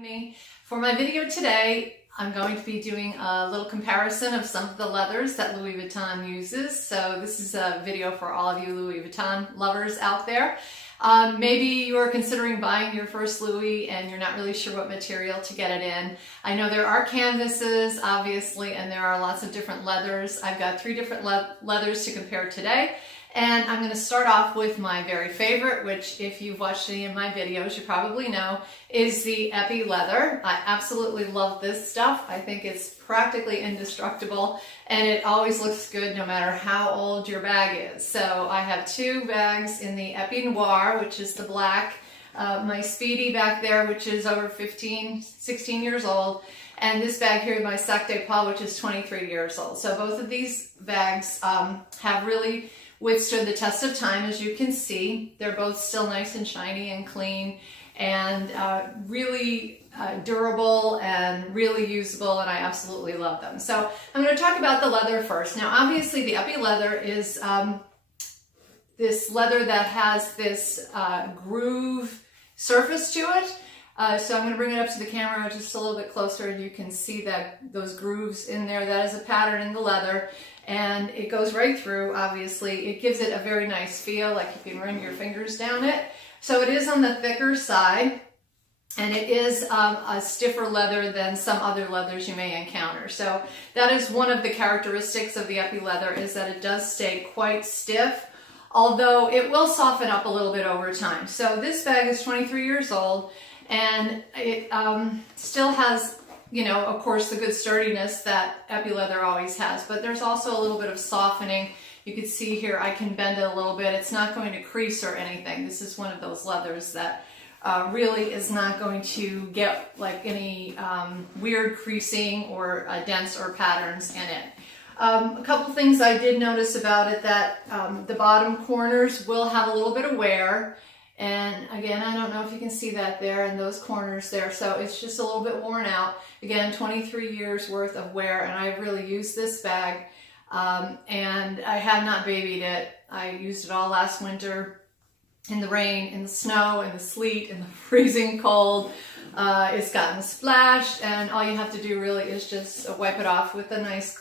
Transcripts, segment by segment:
Me. For my video today, I'm going to be doing a little comparison of some of the leathers that Louis Vuitton uses. So this is a video for all of you Louis Vuitton lovers out there. Maybe you are considering buying your first Louis and you're not really sure what material to get it in. I know there are canvases, obviously, and there are lots of different leathers. I've got 3 different leathers to compare today. And I'm going to start off with my very favorite, which if you've watched any of my videos, you probably know, is the EPI Leather. I absolutely love this stuff. I think it's practically indestructible and it always looks good no matter how old your bag is. So I have 2 bags in the EPI Noir, which is the black, my Speedy back there, which is over 16 years old, and this bag here, my Sac de Pas, which is 23 years old. So both of these bags have really withstood the test of time. As you can see, they're both still nice and shiny and clean and really durable and really usable, and I absolutely love them. So I'm going to talk about the leather first. Now obviously the EPI Leather is this leather that has this groove surface to it. So I'm going to bring it up to the camera just a little bit closer and you can see that those grooves in there. That is a pattern in the leather and it goes right through. Obviously it gives it a very nice feel, like you can run your fingers down it. So it is on the thicker side and it is a stiffer leather than some other leathers you may encounter. So that is one of the characteristics of the EPI Leather, is that it does stay quite stiff, although it will soften up a little bit over time. So this bag is 23 years old and it still has, you know, of course, the good sturdiness that EPI Leather always has, but there's also a little bit of softening. You can see here I can bend it a little bit. It's not going to crease or anything. This is one of those leathers that really is not going to get like any weird creasing or dents or patterns in it. A couple things I did notice about it, that the bottom corners will have a little bit of wear. And again, I don't know if you can see that there in those corners there. So it's just a little bit worn out. Again, 23 years worth of wear, and I've really used this bag. And I have not babied it. I used it all last winter in the rain, in the snow, in the sleet, in the freezing cold. It's gotten splashed, and all you have to do really is just wipe it off with a nice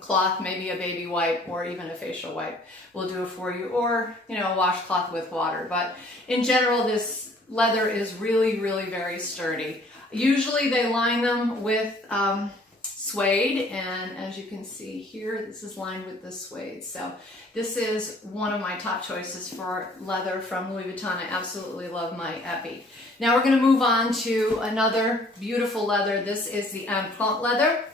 cloth, maybe a baby wipe or even a facial wipe will do it for you, or, you know, a washcloth with water. But in general, this leather is really, really very sturdy. Usually they line them with suede, and as you can see here, this is lined with the suede. So this is one of my top choices for leather from Louis Vuitton. I absolutely love my EPI. Now we're going to move on to another beautiful leather. This is the Empriente leather.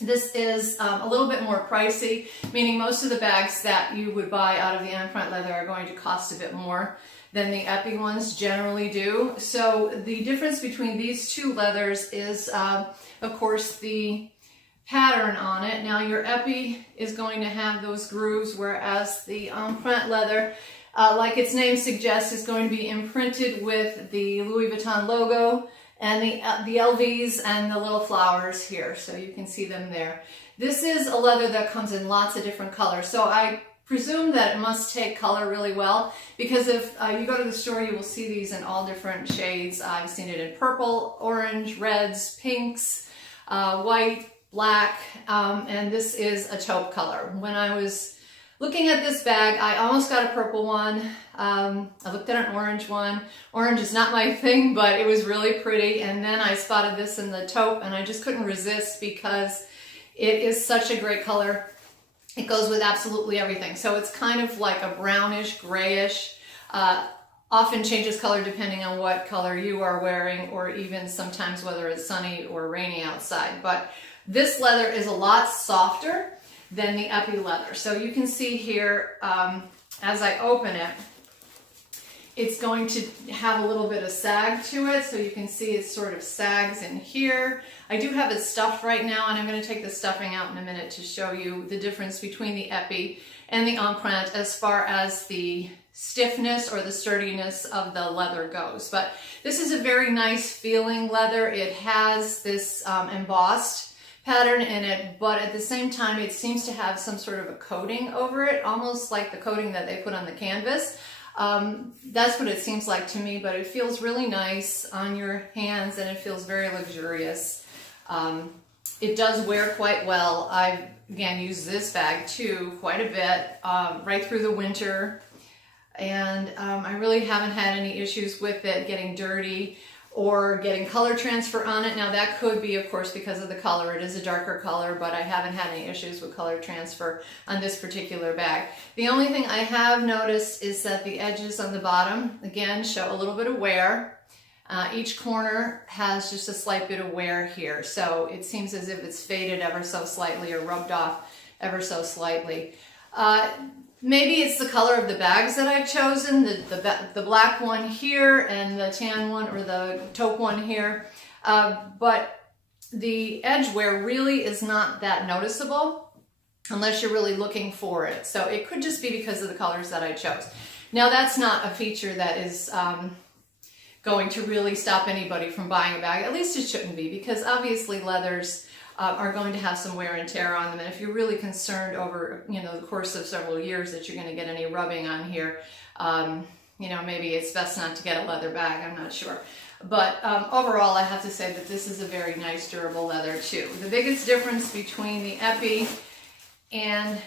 This is a little bit more pricey, meaning most of the bags that you would buy out of the Empriente leather are going to cost a bit more than the EPI ones generally do. So the difference between these 2 leathers is, of course, the pattern on it. Now your EPI is going to have those grooves, whereas the Empriente leather, like its name suggests, is going to be imprinted with the Louis Vuitton logo and the LVs and the little flowers here, so you can see them there. This is a leather that comes in lots of different colors, so I presume that it must take color really well, because if you go to the store, you will see these in all different shades. I've seen it in purple, orange, reds, pinks, white, black, and this is a taupe color. When I was looking at this bag, I almost got a purple one. I looked at an orange one. Orange is not my thing, but it was really pretty. And then I spotted this in the taupe and I just couldn't resist because it is such a great color. It goes with absolutely everything. So it's kind of like a brownish, grayish, often changes color depending on what color you are wearing, or even sometimes whether it's sunny or rainy outside. But this leather is a lot softer than the EPI leather. So you can see here, as I open it, it's going to have a little bit of sag to it. So you can see it sort of sags in here. I do have it stuffed right now, and I'm going to take the stuffing out in a minute to show you the difference between the EPI and the Empriente as far as the stiffness or the sturdiness of the leather goes. But this is a very nice feeling leather. It has this embossed pattern in it, but at the same time it seems to have some sort of a coating over it, almost like the coating that they put on the canvas. That's what it seems like to me, but it feels really nice on your hands and it feels very luxurious. It does wear quite well. I've, again, used this bag too quite a bit, right through the winter. And I really haven't had any issues with it getting dirty or getting color transfer on it. Now that could be, of course, because of the color. It is a darker color, but I haven't had any issues with color transfer on this particular bag. The only thing I have noticed is that the edges on the bottom, again, show a little bit of wear. Each corner has just a slight bit of wear here, so it seems as if it's faded ever so slightly or rubbed off ever so slightly. Maybe it's the color of the bags that I've chosen, the black one here and the tan one or the taupe one here, but the edge wear really is not that noticeable unless you're really looking for it. So it could just be because of the colors that I chose. Now that's not a feature that is going to really stop anybody from buying a bag. At least it shouldn't be, because obviously leathers are going to have some wear and tear on them, and if you're really concerned over, you know, the course of several years that you're going to get any rubbing on here, you know, maybe it's best not to get a leather bag. I'm not sure, but overall I have to say that this is a very nice durable leather too. The biggest difference between the EPI and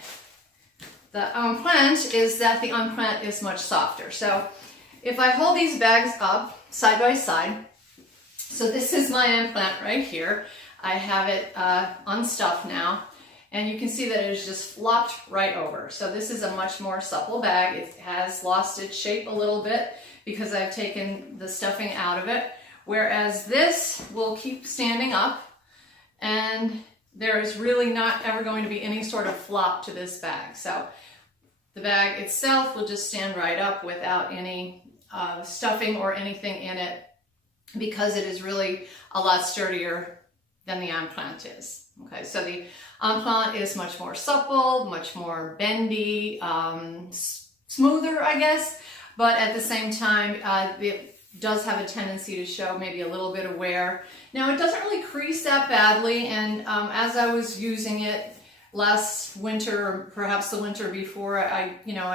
the Empriente is that the Empriente is much softer. So if I hold these bags up side by side, so this is my Empriente right here. I have it unstuffed now, and you can see that it is just flopped right over. So this is a much more supple bag. It has lost its shape a little bit because I've taken the stuffing out of it, whereas this will keep standing up, and there is really not ever going to be any sort of flop to this bag. So the bag itself will just stand right up without any stuffing or anything in it, because it is really a lot sturdier than the Empriente is. Okay, so the Empriente is much more supple, much more bendy, smoother, I guess, but at the same time, it does have a tendency to show maybe a little bit of wear. Now, it doesn't really crease that badly, and as I was using it last winter, or perhaps the winter before, I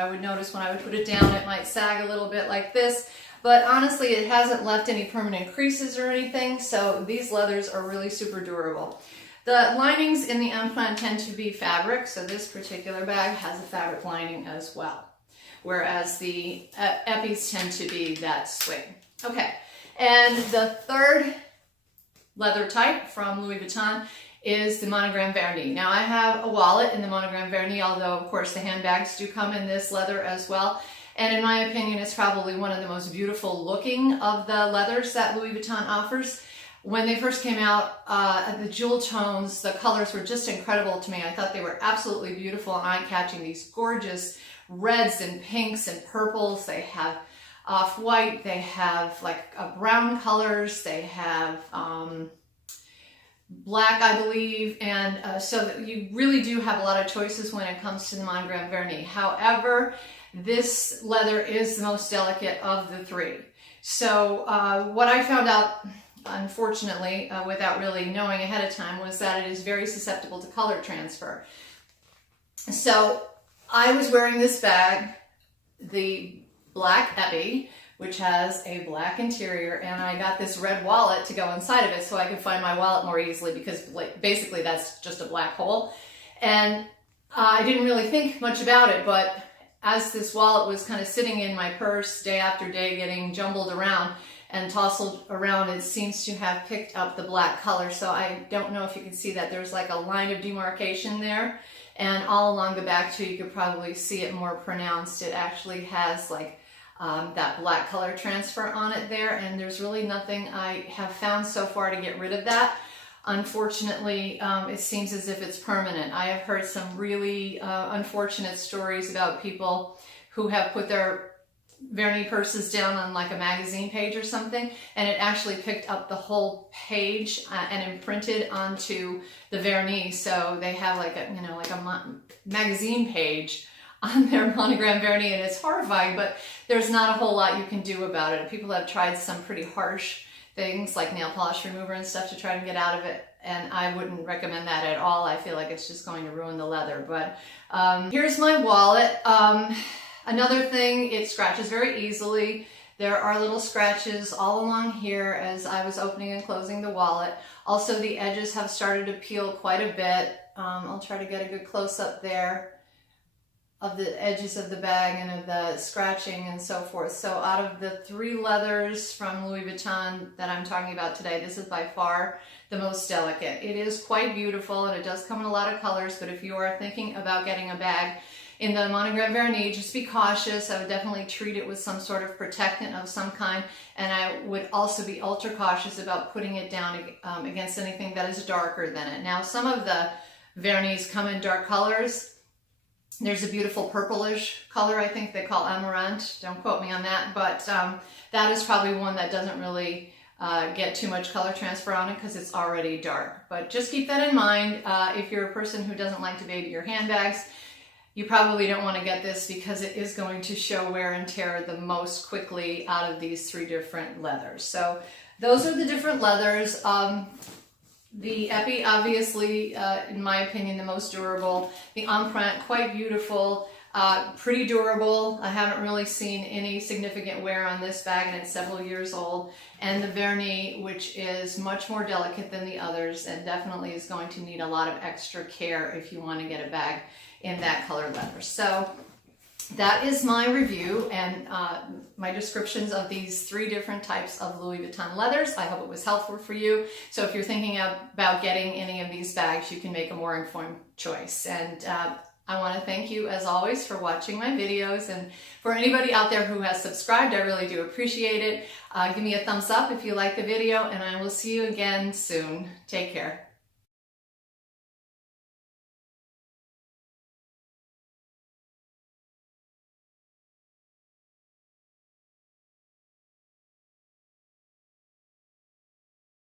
would notice when I would put it down, it might sag a little bit like this. But honestly, it hasn't left any permanent creases or anything, so these leathers are really super durable. The linings in the Empriente tend to be fabric, so this particular bag has a fabric lining as well, whereas the EPIs tend to be that suede. Okay, and the third leather type from Louis Vuitton is the Monogram Vernis. Now, I have a wallet in the Monogram Vernis, although of course the handbags do come in this leather as well. And in my opinion, it's probably one of the most beautiful looking of the leathers that Louis Vuitton offers. When they first came out, the jewel tones, the colors were just incredible to me. I thought they were absolutely beautiful and eye-catching. These gorgeous reds and pinks and purples. They have off-white, they have like brown colors, they have black, I believe, and so you really do have a lot of choices when it comes to the Monogram Vernis. However, this leather is the most delicate of the three. So what I found out, unfortunately, without really knowing ahead of time, was that it is very susceptible to color transfer. So I was wearing this bag, the black EPI, which has a black interior, and I got this red wallet to go inside of it so I could find my wallet more easily, because basically that's just a black hole. And I didn't really think much about it, but as this wallet was kind of sitting in my purse day after day, getting jumbled around and tousled around, it seems to have picked up the black color. So I don't know if you can see that. There's like a line of demarcation there, and all along the back too, you could probably see it more pronounced. It actually has like that black color transfer on it there, and there's really nothing I have found so far to get rid of that. Unfortunately, it seems as if it's permanent. I have heard some really unfortunate stories about people who have put their Vernis purses down on like a magazine page or something, and it actually picked up the whole page and imprinted onto the Vernis. So they have like a, like a magazine page on their Monogram Vernis, and it's horrifying, but there's not a whole lot you can do about it. People have tried some pretty harsh things like nail polish remover and stuff to try and get out of it, and I wouldn't recommend that at all. I feel like it's just going to ruin the leather. But here's my wallet. Another thing, it scratches very easily. There are little scratches all along here as I was opening and closing the wallet. Also, the edges have started to peel quite a bit. I'll try to get a good close-up there of the edges of the bag and of the scratching and so forth. So out of the 3 leathers from Louis Vuitton that I'm talking about today, this is by far the most delicate. It is quite beautiful and it does come in a lot of colors, but if you are thinking about getting a bag in the Monogram Vernis, just be cautious. I would definitely treat it with some sort of protectant of some kind, and I would also be ultra cautious about putting it down against anything that is darker than it. Now, some of the Vernis come in dark colors. There's a beautiful purplish color, I think they call Empriente. Don't quote me on that, but that is probably one that doesn't really get too much color transfer on it because it's already dark. But just keep that in mind. If you're a person who doesn't like to baby your handbags, you probably don't want to get this because it is going to show wear and tear the most quickly out of these 3 different leathers. So those are the different leathers. The EPI, obviously, in my opinion, the most durable. The Empriente, quite beautiful, pretty durable. I haven't really seen any significant wear on this bag, and it's several years old. And the Vernis, which is much more delicate than the others and definitely is going to need a lot of extra care if you want to get a bag in that color leather. So that is my review and my descriptions of these 3 different types of Louis Vuitton leathers. I hope it was helpful for you. So if you're thinking about getting any of these bags, you can make a more informed choice. And I want to thank you, as always, for watching my videos. And for anybody out there who has subscribed, I really do appreciate it. Give me a thumbs up if you like the video, and I will see you again soon. Take care.